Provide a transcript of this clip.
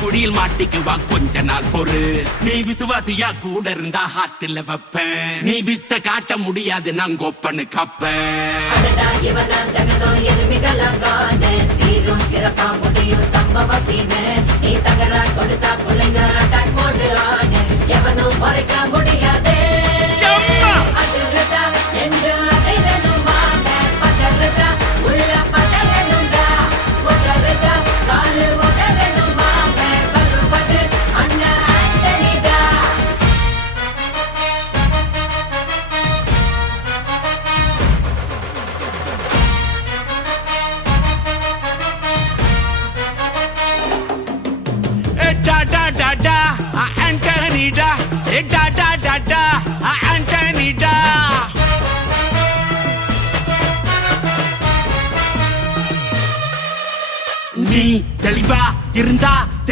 குழியில் மாட்டிக்குவா கொஞ்ச நாள் பொறு. நீ விசுவாசியா கூட இருந்தா ஹார்ட்ல வைப்பேன். நீ வித்த காட்ட முடியாது நான் கோப்பனு கப்பேன். நீ தகராறு கொடுத்தா பிள்ளைங்க அட்டாக் போடு ஆனு எவனும் மறைக்க முடியாதே. அதிர்றதா நெஞ்சு அதிரணுமா பதறதா உள்ள பதறணுண்டா உதறதா காலு உதறணுமா வருவது அண்ணன் ஆண்டனிடா. Da da da da, Antonida. Da da da da, Antonida. நீ தெளிவா இருந்தா